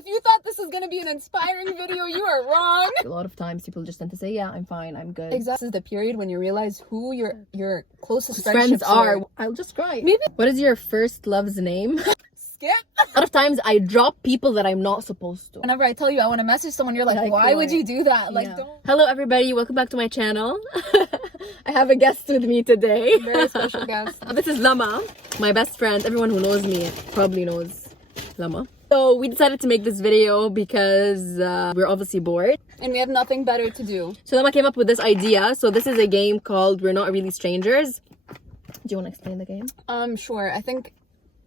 if you thought this was gonna be an inspiring video, you are wrong. A lot of times people just tend to say, yeah, I'm fine, I'm good. Exactly. This is the period when you realize who your closest Friends friendships are. I'll just cry. Maybe. What is your first love's name? Skip. A lot of times I drop people that I'm not supposed to. Whenever I tell you I want to message someone, you're like, why would you do that? Like, don't. Hello everybody, welcome back to my channel. I have a guest with me today. Very special guest. This is Lama, my best friend. Everyone who knows me probably knows Lama. So we decided to make this video because we're obviously bored. And we have nothing better to do. So Lama came up with this idea. So this is a game called We're Not Really Strangers. Do you want to explain the game? Sure. I think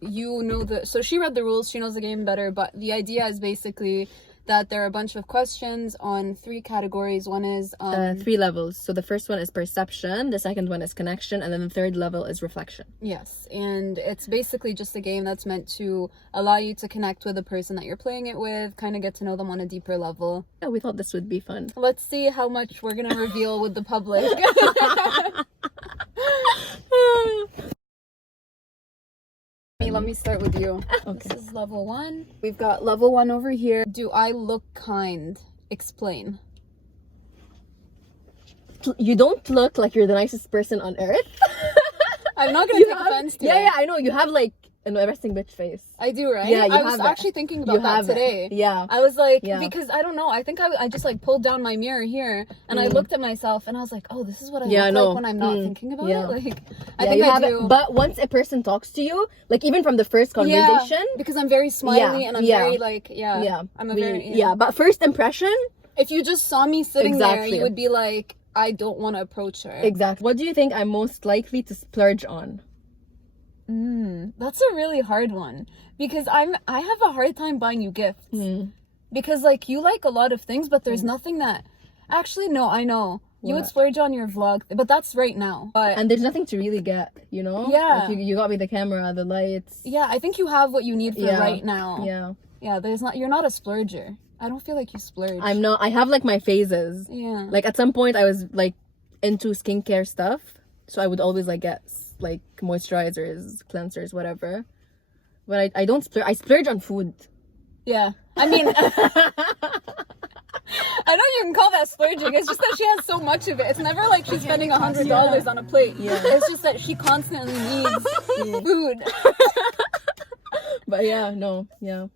you know so she read the rules, she knows the game better, but the idea is basically that there are a bunch of questions on 3 categories. One is 3 levels. So the first one is perception, the second one is connection, and then the third level is reflection. Yes, and it's basically just a game that's meant to allow you to connect with the person that you're playing it with, kind of get to know them on a deeper level. Yeah, we thought this would be fun. Let's see how much we're gonna reveal with the public. Let me start with you. Okay. This is level 1. We've got level 1 over here. Do I look kind? Explain. You don't look like you're the nicest person on earth. I'm not gonna take offense to it. Yeah, I know. You have like an resting bitch face. I do, right? Yeah, I was actually thinking about that today. Yeah. I was like, because I don't know. I think I just like pulled down my mirror here and I looked at myself and I was like, oh, this is what I look like when I'm not thinking about it. Like, I think I do. But once a person talks to you, like even from the first conversation, because I'm very smiley and I'm very like, I'm a very But first impression, if you just saw me sitting there, you would be like, I don't want to approach her. Exactly. What do you think I'm most likely to splurge on? That's a really hard one because I have a hard time buying you gifts because like you like a lot of things, but there's nothing that actually I know you would splurge on your vlog, but that's right now. And there's nothing to really get, you know? Yeah, like you got me the camera, the lights. Yeah, I think you have what you need for right now. Yeah. You're not a splurger. I don't feel like you splurge. I'm not. I have like my phases. Yeah. Like at some point I was like into skincare stuff, so I would always like get like moisturizers, cleansers, whatever. But I don't splurge. I splurge on food. Yeah. I mean, I don't even call that splurging. It's just that she has so much of it. It's never like she's spending $100 on a plate. Yeah. It's just that she constantly needs food. But yeah. Do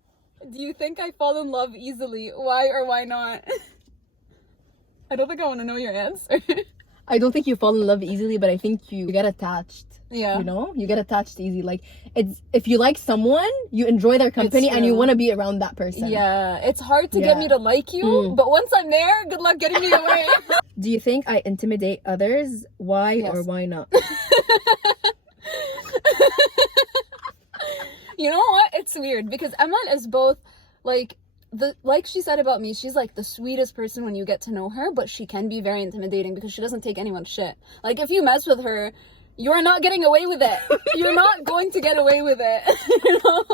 you think I fall in love easily? Why or why not? I don't think I want to know your answer. I don't think you fall in love easily, but I think you get attached. Yeah. You know? You get attached easy. Like, it's if you like someone, you enjoy their company and you want to be around that person. Yeah. It's hard to get me to like you, but once I'm there, good luck getting me away. Do you think I intimidate others? Why or why not? You know what? It's weird because Amal is both like she said about me, she's like the sweetest person when you get to know her, but she can be very intimidating because she doesn't take anyone's shit. Like if you mess with her, you're not getting away with it. You're not going to get away with it. You know?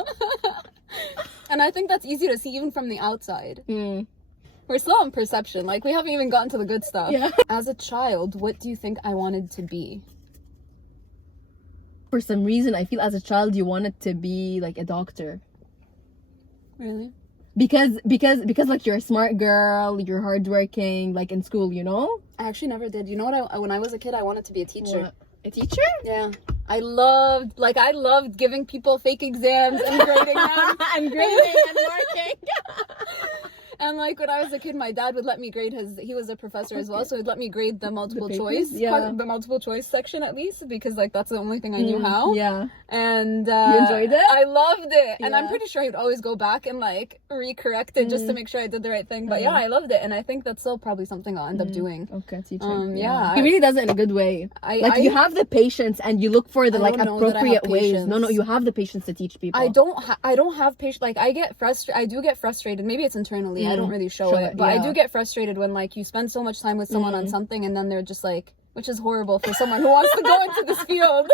And I think that's easy to see even from the outside. We're still on perception. Like we haven't even gotten to the good stuff. Yeah. As a child, what do you think I wanted to be? For some reason, I feel as a child you wanted to be like a doctor. Really? Because like you're a smart girl, you're hardworking, like in school, you know? I actually never did. You know what? When I was a kid, I wanted to be a teacher. What? A teacher? Yeah. I loved giving people fake exams and grading them. And grading and marking. And like when I was a kid, my dad would let me grade he was a professor as well, so he'd let me grade the multiple choice, the multiple choice section at least, because like that's the only thing I knew how. Yeah. And you enjoyed it? I loved it. And I'm pretty sure I'd always go back and like recorrect it just to make sure I did the right thing. But yeah, I loved it, and I think that's still probably something I'll end up doing. Okay, teaching. Yeah. He really does it in a good way. You have the patience and you look for the like appropriate ways. No, you have the patience to teach people. I don't have patience. Like I do get frustrated. Maybe it's internally. I don't really show it, but I do get frustrated when like you spend so much time with someone on something and then they're just like, which is horrible for someone who wants to go into this field.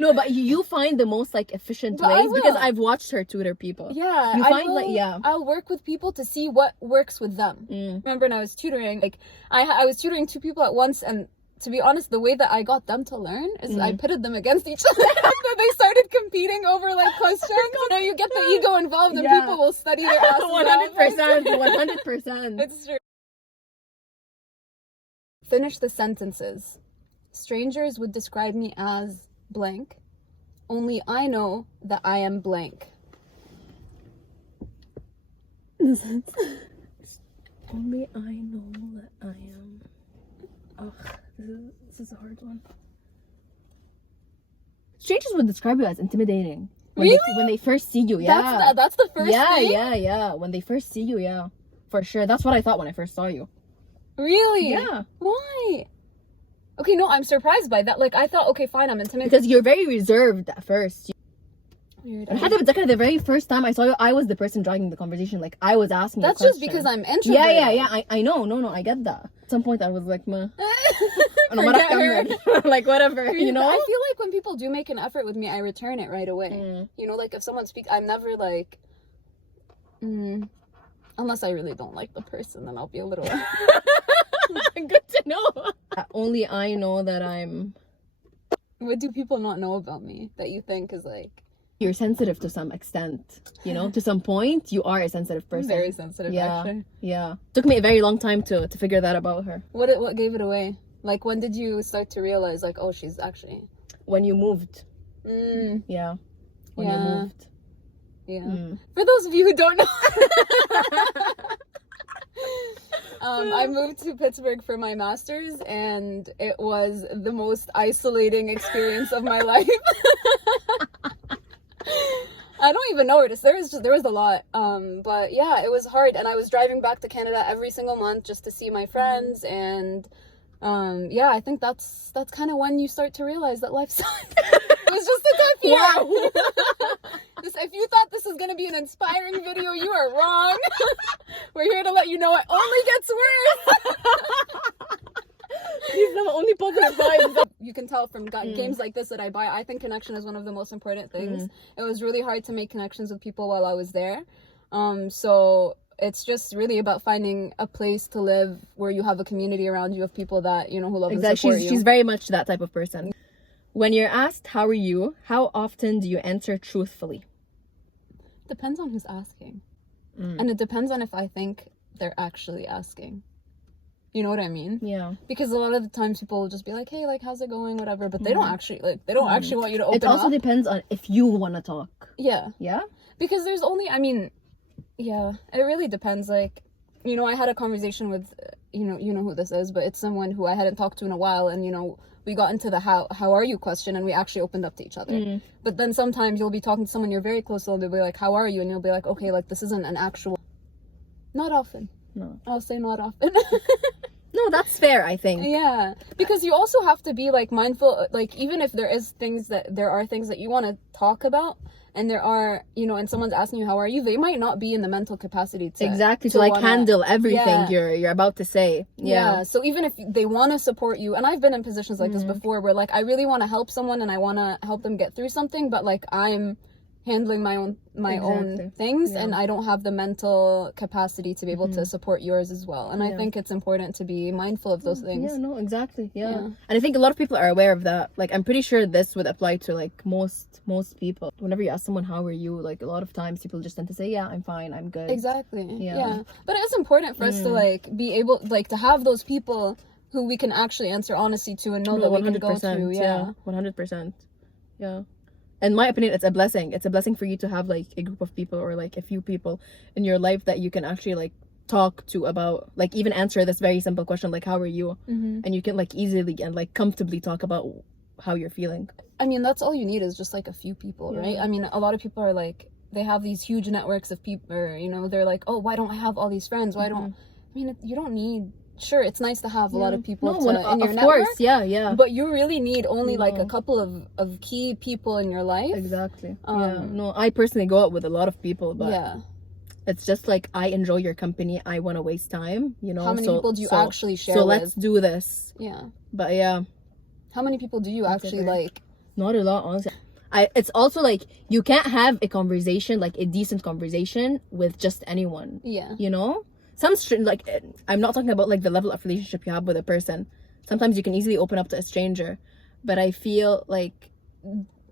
No, but you find the most like efficient ways because I've watched her tutor people. Yeah, you find I'll work with people to see what works with them. Remember when I was tutoring, like I was tutoring 2 people at once, and to be honest, the way that I got them to learn is I pitted them against each other. So they started competing over like questions. You know, you get the ego involved and people will study their asses 100%, 100%. It's true. Finish the sentences. Strangers would describe me as blank. Only I know that I am blank. Only I know that I am. Ugh, this is a hard one. Strangers would describe you as intimidating. When they first see you, yeah. That's the first thing? Yeah. When they first see you, yeah. For sure. That's what I thought when I first saw you. Really? Yeah. Why? Okay, no, I'm surprised by that. Like, I thought, okay, fine, I'm intimidated. Because you're very reserved at first. Weird. The very first time I saw you, I was the person dragging the conversation. Like, I was asking That's you just because I'm introverted. Yeah. I know. No, I get that. At some point, I was like, meh. Forget her. Like, whatever, you know? I feel like when people do make an effort with me, I return it right away. You know, like, if someone speaks, I'm never like... unless I really don't like the person, then I'll be a little... Good to know. Only I know that I'm... What do people not know about me that you think is like... You're sensitive to some extent, you know? To some point, you are a sensitive person. I'm very sensitive, actually. Yeah. Took me a very long time to figure that about her. What gave it away? Like, when did you start to realize, like, oh, she's actually... When you moved. Yeah. When you moved. Yeah. For those of you who don't know... I moved to Pittsburgh for my master's, and it was the most isolating experience of my life. I don't even know where to start. There was a lot. But yeah, it was hard, and I was driving back to Canada every single month just to see my friends, and yeah, I think that's kind of when you start to realize that life sucks. It was just a tough year. Wow. If you thought this was going to be an inspiring video, you are wrong. We're here to let you know it only gets worse. These are the only positive vibes. You can tell from games like this that I buy. I think connection is one of the most important things. It was really hard to make connections with people while I was there. So it's just really about finding a place to live where you have a community around you of people that, you know, who love and support you. She's very much that type of person. When you're asked, how are you? How often do you answer truthfully? Depends on who's asking. And it depends on if I think they're actually asking. You know what I mean? Yeah. Because a lot of the times people will just be like, hey, like, how's it going? Whatever. But they don't actually, like, they don't actually want you to open up. It also depends on if you want to talk. Yeah. Yeah? Because there's only, I mean, yeah, it really depends. Like, you know, I had a conversation with, you know who this is, but it's someone who I hadn't talked to in a while, and, you know, we got into the how are you question, and we actually opened up to each other. But then sometimes you'll be talking to someone you're very close to, they'll be like, how are you? And you'll be like, okay, like, this isn't an actual... Not often. No. I'll say not often. No, that's fair, I think. Yeah, because you also have to be, like, mindful, like, even if there are things that you want to talk about, and there are, you know, and someone's asking you how are you, they might not be in the mental capacity to like handle everything you're about to say. Yeah. So even if they want to support you, and I've been in positions like this before where, like, I really want to help someone and I want to help them get through something, but, like, I'm handling my own things, and I don't have the mental capacity to be able to support yours as well. And I think it's important to be mindful of those things. Yeah, no, exactly. Yeah. And I think a lot of people are aware of that. Like, I'm pretty sure this would apply to, like, most people. Whenever you ask someone how are you, like, a lot of times people just tend to say, yeah, I'm fine, I'm good. Exactly. Yeah. But it is important for us to, like, be able, like, to have those people who we can actually answer honestly to and know that we can go to. Yeah. 100%. Yeah. In my opinion, it's a blessing. It's a blessing for you to have, like, a group of people or, like, a few people in your life that you can actually, like, talk to about, like, even answer this very simple question, like, how are you? And you can, like, easily and, like, comfortably talk about how you're feeling. I mean, that's all you need is just, like, a few people, right? I mean, a lot of people are, like, they have these huge networks of people, or, you know, they're like, oh, why don't I have all these friends? Why don't... I mean, you don't need... Sure, it's nice to have a lot of people in your network. Of course, yeah. But you really need only like a couple of key people in your life. Exactly. No, I personally go out with a lot of people, but it's just like I enjoy your company. I want to waste time, you know. How many people do you actually share with? So let's do this. Yeah. But yeah. How many people do you actually like? Not a lot, honestly. It's also like you can't have a conversation, like a decent conversation with just anyone. Yeah. You know? Like, I'm not talking about, like, the level of relationship you have with a person, sometimes you can easily open up to a stranger, but I feel like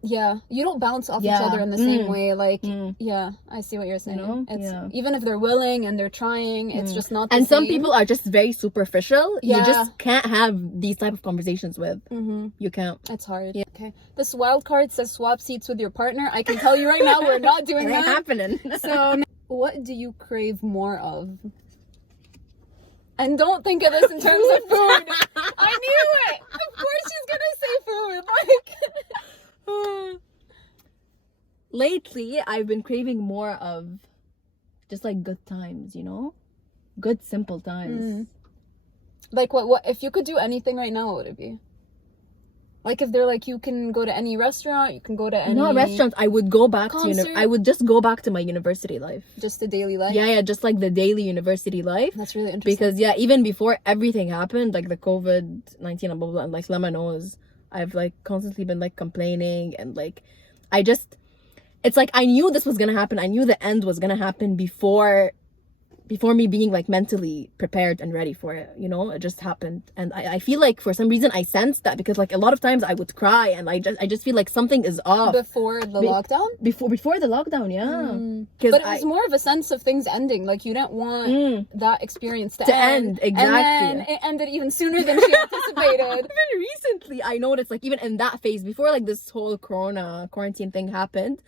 Yeah, you don't bounce off each Yeah. other in the same way. Like, Mm. yeah, I see what you're saying. know? It's Yeah. even if they're willing and they're trying, it's just not the and some same. people are just very superficial. You Yeah. just can't have these type of conversations with. Mm-hmm. You can't. It's hard. Yeah. Okay. This wild card says swap seats with your partner. I can tell you right now, we're not doing It ain't that. happening. So, what do you crave more of? And don't think of this in terms of food. I knew it. Of course she's gonna say food. Like, Lately, I've been craving more of just like good times, you know? Good simple times. like what? If you could do anything right now, what would it be? Like if they're like, you can go to any restaurant, you can go to any. Not restaurants. I would go back concert? to I would just go back to my university life. Just the daily life. Yeah, just like the daily university life. That's really interesting. Because yeah, even before everything happened, like the COVID-19 and blah blah blah, and like Lama knows, I've like constantly been like complaining and like it's like I knew this was gonna happen. I knew the end was gonna happen before me being like mentally prepared and ready for it, you know. It just happened, and I feel like for some reason I sensed that, because like a lot of times I would cry and I just feel like something is off before the lockdown. before the lockdown, yeah. But it was more of a sense of things ending. Like you didn't want that experience to end, exactly. And then it ended even sooner than she anticipated. Even recently, I noticed, like, even in that phase, before, like, this whole quarantine thing happened,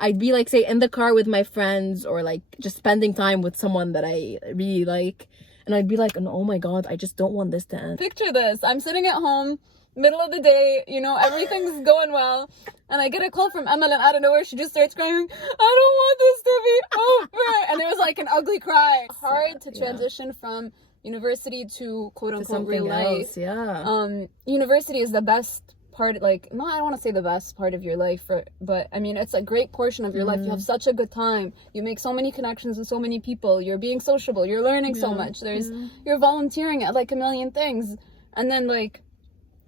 I'd be, like, say, in the car with my friends, or, like, just spending time with someone that I really like, and I'd be like, oh my god, I just don't want this to end. Picture this. I'm sitting at home, middle of the day, you know, everything's going well, and I get a call from Amal, and out of nowhere, she just starts crying, I don't want this to be over, and it was, like, an ugly cry. Hard to transition from university to quote-unquote real life. Yeah. University is the best part, like, no, I don't want to say the best part of your life, but I mean, it's a great portion of your life. You have such a good time, you make so many connections with so many people, you're being sociable, you're learning so much, you're volunteering at like a million things, and then like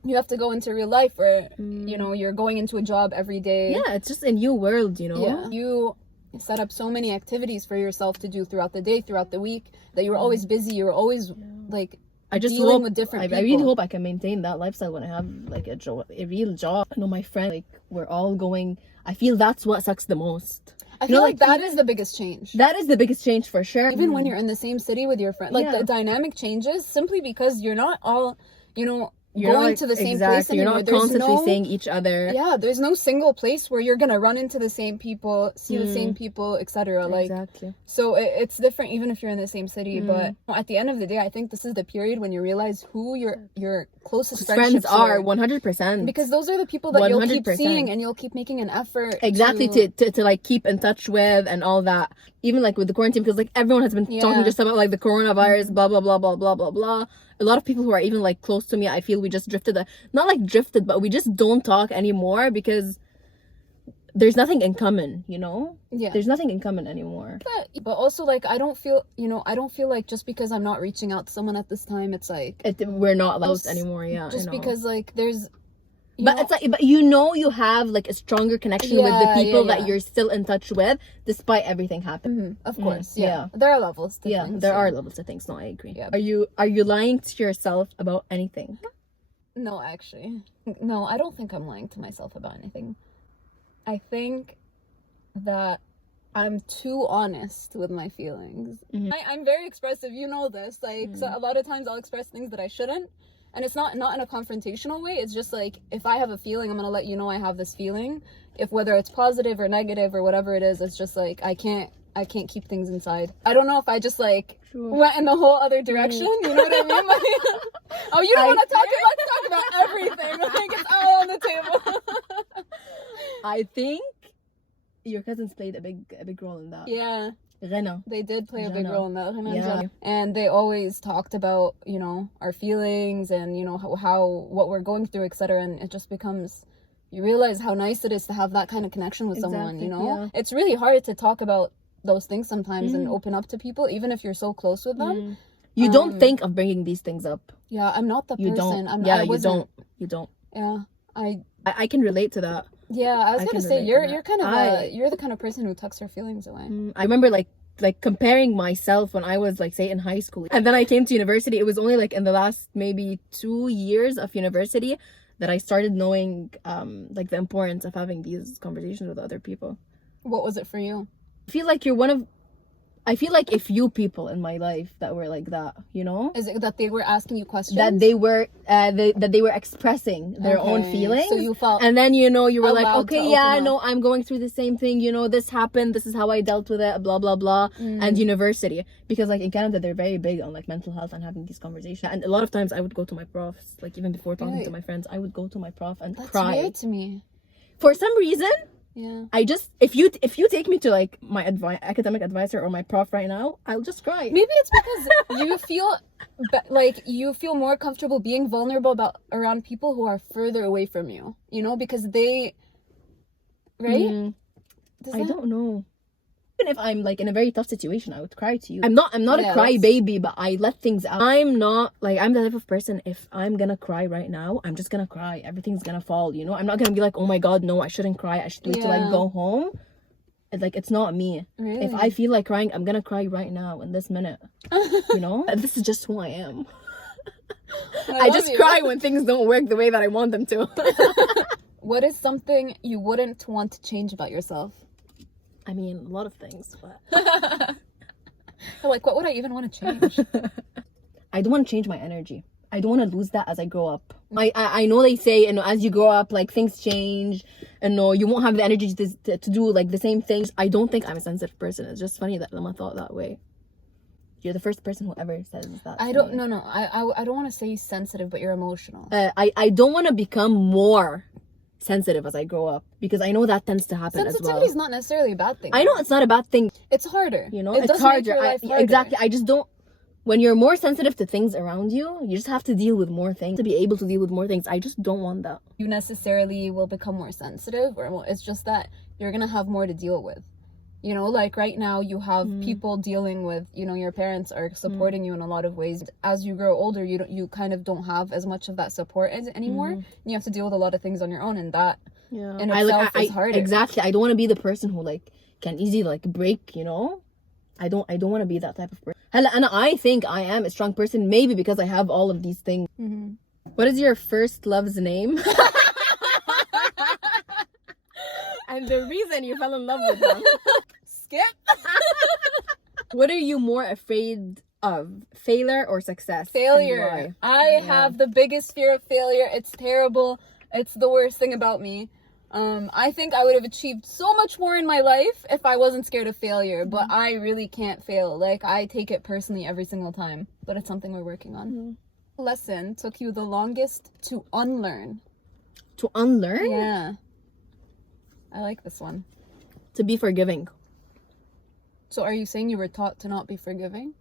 you have to go into real life where you know, you're going into a job every day. Yeah, it's just a new world, you know. Yeah, you set up so many activities for yourself to do throughout the day, throughout the week, that you were always busy, you were always like I just dealing hope with different people. I really hope I can maintain that lifestyle when I have like a real job. I know my friend, like, we're all going. I feel that's what sucks the most. I feel like that is the biggest change. That is the biggest change for sure. Even when you're in the same city with your friend, like the dynamic changes simply because you're not all, you know, you're going like, to the same exactly. place anymore. You're not constantly seeing each other. Yeah, there's no single place where you're gonna run into the same people, see the same people, etc. Like, exactly. So it's different even if you're in the same city. But at the end of the day, I think this is the period when you realize who your closest friends are. 100%. 100%. Because those are the people that you'll keep 100%. seeing and you'll keep making an effort. Exactly, to like keep in touch with and all that. Even like with the quarantine, because like everyone has been talking just about like the coronavirus, blah blah blah blah blah blah blah. A lot of people who are even like close to me, I feel we just not like drifted, but we just don't talk anymore because there's nothing in common, you know? Yeah. There's nothing in common anymore. But also, like, I don't feel like just because I'm not reaching out to someone at this time, it's like we're not close anymore. Yeah, just because like there's. It's like, but you know, you have like a stronger connection with the people that you're still in touch with, despite everything happening. Of course, there are levels to things. There are levels to things. No, I agree. Yeah. Are you lying to yourself about anything? No, actually, no. I don't think I'm lying to myself about anything. I think that I'm too honest with my feelings. I'm very expressive. You know this. Like, so a lot of times I'll express things that I shouldn't. And it's not in a confrontational way. It's just like, if I have a feeling, I'm gonna let you know I have this feeling. If whether it's positive or negative or whatever it is, it's just like I can't keep things inside. I don't know if I just like went in the whole other direction. You know what I mean? Like, oh, you don't want to talk about? Let's talk about everything. Like, it's all on the table. I think your cousins played a big role in that. Yeah. Rena. They did play a big role in that. Rena and Yeah. Jenna. And they always talked about, you know, our feelings and, you know, how what we're going through, etc. And it just becomes, you realize how nice it is to have that kind of connection with someone, you know? Yeah. It's really hard to talk about those things sometimes and open up to people, even if you're so close with them. You don't think of bringing these things up. Yeah, I'm not the person. You don't. You don't. Yeah. I can relate to that. Yeah, I was gonna say relate you're to that. kind of you're the kind of person who tucks her feelings away. I remember like like comparing myself when I was like, say, in high school, and then I came to university. It was only like in the last maybe 2 years of university that I started knowing like the importance of having these conversations with other people. What was it for you? I feel like a few people in my life that were like that, you know? Is it that they were asking you questions? That they were expressing their own feelings. So you felt, and then, you know, you were like, allowed to okay, yeah, open no, I'm going through the same thing, you know, this happened, this is how I dealt with it, blah, blah, blah. And university. Because, like, in Canada, they're very big on, like, mental health and having these conversations. And a lot of times I would go to my profs, like, even before talking to my friends, I would go to my prof and cry. That's weird to me. For some reason, yeah, I just, if you take me to like my academic advisor or my prof right now, I'll just cry. maybe it's because you feel like you feel more comfortable being vulnerable around people who are further away from you, you know, because they, right? I don't know. Even if I'm like in a very tough situation, I would cry to you. I'm not a cry baby, but I let things out. I'm not like, I'm the type of person, if I'm gonna cry right now, I'm just gonna cry. Everything's gonna fall, you know? I'm not gonna be like, oh my god, no, I shouldn't cry. I should wait till I go home. It's like, it's not me. Really? If I feel like crying, I'm gonna cry right now in this minute. You know? This is just who I am. I just cry when things don't work the way that I want them to. What is something you wouldn't want to change about yourself? I mean, a lot of things, but like, what would I even want to change? I don't want to change my energy. I don't want to lose that as I grow up. I know they say, you know, as you grow up, like, things change, and no, you won't have the energy to do like the same things. I don't think I'm a sensitive person. It's just funny that Lama thought that way. You're the first person who ever says that. I don't want to say sensitive, but you're emotional. I don't want to become more sensitive as I grow up, because I know that tends to happen as well. Sensitivity is not necessarily a bad thing. I know it's not a bad thing. It's harder. You know, it it's harder. Exactly. I just don't. When you're more sensitive to things around you, you just have to deal with more things. To be able to deal with more things, I just don't want that. You necessarily will become more sensitive, or it's just that you're gonna have more to deal with. You know, like right now you have people dealing with, you know, your parents are supporting you in a lot of ways. As you grow older, you kind of don't have as much of that support anymore. And you have to deal with a lot of things on your own, and that in itself is harder. Exactly. I don't want to be the person who like can easily like break, you know? I don't want to be that type of person. And I think I am a strong person, maybe because I have all of these things. What is your first love's name? And the reason you fell in love with them. Skip. What are you more afraid of, failure or success? Failure. I have the biggest fear of failure. It's terrible. It's the worst thing about me. I think I would have achieved so much more in my life if I wasn't scared of failure, but I really can't fail. Like, I take it personally every single time, but it's something we're working on. Lesson took you the longest to unlearn? To unlearn? Yeah. I like this one. To be forgiving. So are you saying you were taught to not be forgiving?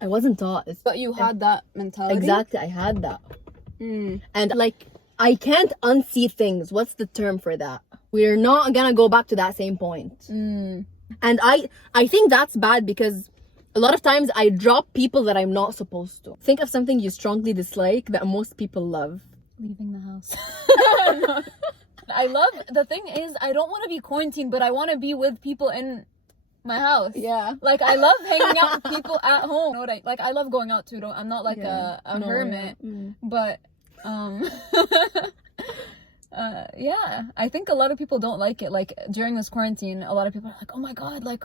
I wasn't taught. But you had that mentality? Exactly, I had that. And like, I can't unsee things. What's the term for that? We're not gonna go back to that same point. And I think that's bad, because a lot of times I drop people that I'm not supposed to. Think of something you strongly dislike that most people love. Leaving the house. I love, the thing is, I don't want to be quarantined, but I want to be with people in my house. Yeah. Like, I love hanging out with people at home. You know what I love going out too. I'm not like a hermit, but yeah, I think a lot of people don't like it. Like, during this quarantine, a lot of people are like, oh my god, like,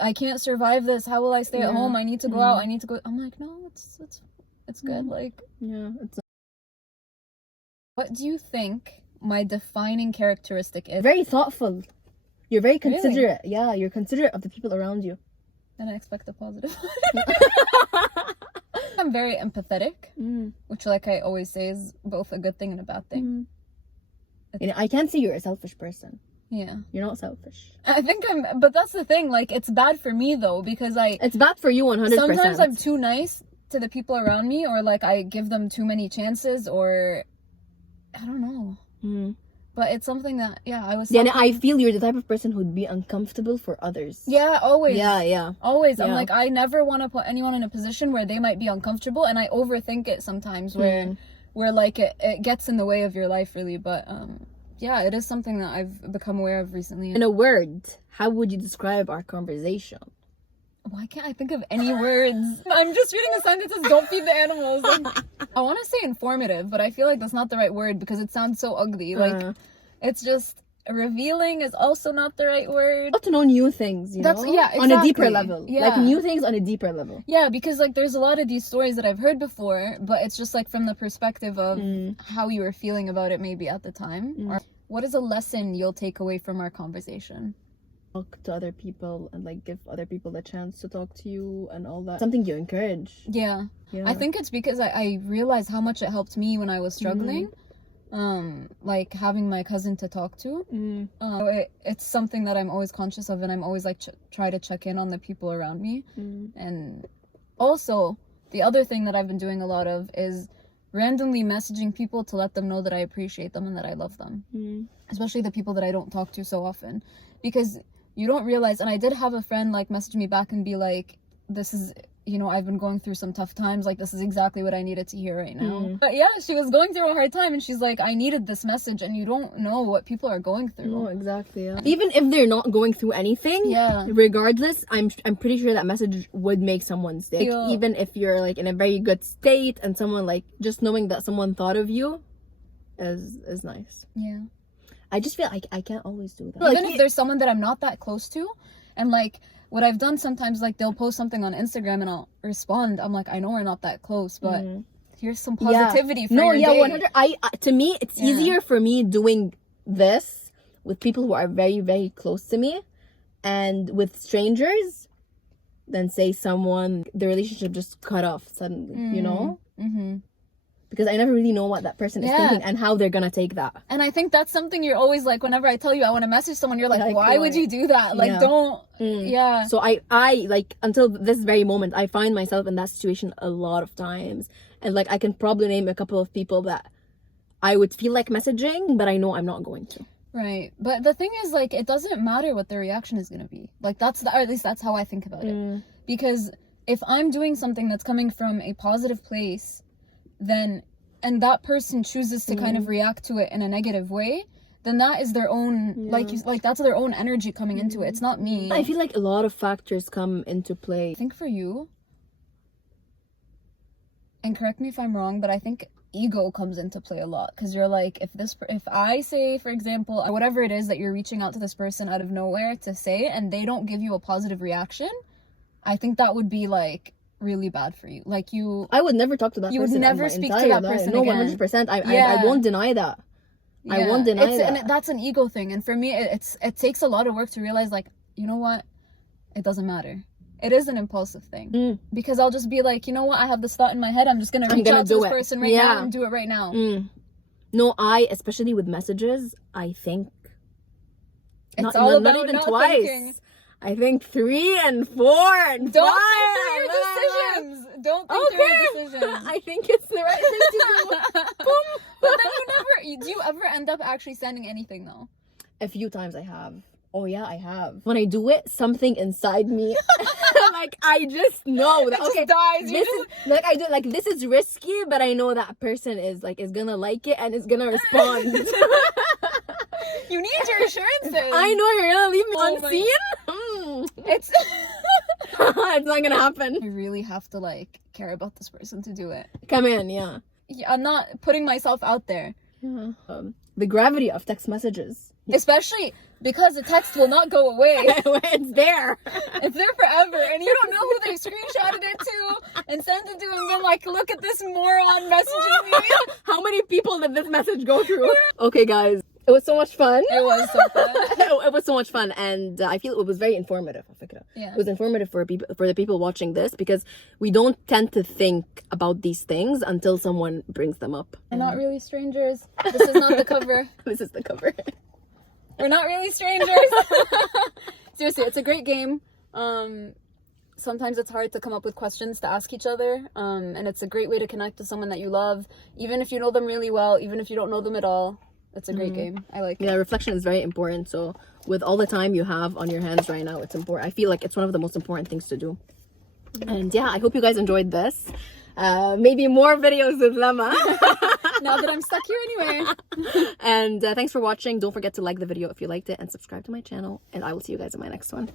I can't survive this. How will I stay at home? I need to go out. I need to go. I'm like, no, it's good. Like, it's what do you think my defining characteristic is? very thoughtful. You're very considerate. Really? Yeah, you're considerate of the people around you. And I expect a positive. I'm very empathetic, which, like I always say, is both a good thing and a bad thing. You know, I can't say you're a selfish person. Yeah. You're not selfish. I think but that's the thing, like, it's bad for me though, because it's bad for you 100%. Sometimes I'm too nice to the people around me, or like I give them too many chances, or I don't know. But it's something that, I was... Yeah, I feel you're the type of person who'd be uncomfortable for others. Yeah, always. Yeah. Always. I'm like, I never want to put anyone in a position where they might be uncomfortable, and I overthink it sometimes, where like it gets in the way of your life, really. But yeah, it is something that I've become aware of recently. In a word, how would you describe our conversation? Why can't I think of any words? I'm just reading a sign that says don't feed the animals. Like, I want to say informative, but I feel like that's not the right word because it sounds so ugly. Like, it's just revealing is also not the right word. To know new things, you know? Yeah, exactly. On a deeper level. Yeah. Like new things on a deeper level. Yeah, because like there's a lot of these stories that I've heard before, but it's just like from the perspective of how you were feeling about it maybe at the time. Or what is a lesson you'll take away from our conversation? Talk to other people and like give other people the chance to talk to you and all that. Something you encourage. Yeah. I think it's because I realized how much it helped me when I was struggling. Like having my cousin to talk to. It's something that I'm always conscious of, and I'm always like try to check in on the people around me. And also the other thing that I've been doing a lot of is randomly messaging people to let them know that I appreciate them and that I love them. Especially the people that I don't talk to so often, because you don't realize. And I did have a friend like message me back and be like, this is, you know, I've been going through some tough times, like this is exactly what I needed to hear right now. But yeah, she was going through a hard time and she's like, I needed this message, and you don't know what people are going through. No, exactly. Yeah. Even if they're not going through anything, regardless, I'm pretty sure that message would make someone's day. Even if you're like in a very good state, and someone like just knowing that someone thought of you is nice. Yeah. I just feel like I can't always do that. Even if there's someone that I'm not that close to, and like what I've done sometimes, like they'll post something on Instagram and I'll respond. I'm like, I know we're not that close, but here's some positivity for your day. 100. To me, it's easier for me doing this with people who are very, very close to me, and with strangers, than say someone the relationship just cut off suddenly. You know. Because I never really know what that person is thinking and how they're gonna take that. And I think that's something you're always like, whenever I tell you I want to message someone, you're like, why would you do that? Like, don't. So I like, until this very moment, I find myself in that situation a lot of times. And like, I can probably name a couple of people that I would feel like messaging, but I know I'm not going to. Right. But the thing is, like, it doesn't matter what their reaction is gonna be. Like, or at least that's how I think about it. Because if I'm doing something that's coming from a positive place, then, and that person chooses to kind of react to it in a negative way, then that is their own, like that's their own energy coming into it. It's not me. I feel like a lot of factors come into play. I think for you, and correct me if I'm wrong, but I think ego comes into play a lot, because you're like, if I say, for example, whatever it is that you're reaching out to this person out of nowhere to say, and they don't give you a positive reaction, I think that would be like really bad for you. Like, I would never talk to that person. You would never speak to that person No, again. 100%. I won't deny that. I won't deny that. And that's an ego thing. And for me, it takes a lot of work to realize, like, you know what? It doesn't matter. It is an impulsive thing. Because I'll just be like, you know what? I have this thought in my head. I'm just going to reach out to this person right now and do it right now. No, especially with messages, I think it's all about not even not twice. Thinking. I think 3 and 4 and Don't 5. think through your decisions. Don't think through your decisions. I think it's the right thing to do. Boom. But then do you ever end up actually sending anything though? A few times I have. Oh yeah, I have. When I do it, something inside me, like I just know that it just dies. Like I do, like this is risky, but I know that person is gonna like it and is gonna respond. You need your assurances. I know you're gonna leave me unseen. It's it's not gonna happen. You really have to like care about this person to do it. Come in, yeah. I'm not putting myself out there. Yeah. The gravity of text messages, especially because the text will not go away. It's there. It's there forever, and you don't know who they screenshotted it to and sent it to, and been like, "Look at this moron messaging me." How many people did this message go through? Okay, guys. It was so much fun. It was so fun. It was so much fun, and I feel it was very informative. I'll pick it up. Yeah. It was informative for the people watching this, because we don't tend to think about these things until someone brings them up. We're not really strangers. This is not the cover. This is the cover. We're not really strangers. Seriously, it's a great game. Sometimes it's hard to come up with questions to ask each other, and it's a great way to connect to someone that you love, even if you know them really well, even if you don't know them at all. It's a great game. I like it. Yeah, reflection is very important. So with all the time you have on your hands right now, it's important. I feel like it's one of the most important things to do. And yeah, I hope you guys enjoyed this. Maybe more videos with Lama. Now that I'm stuck here anyway. And thanks for watching. Don't forget to like the video if you liked it and subscribe to my channel. And I will see you guys in my next one.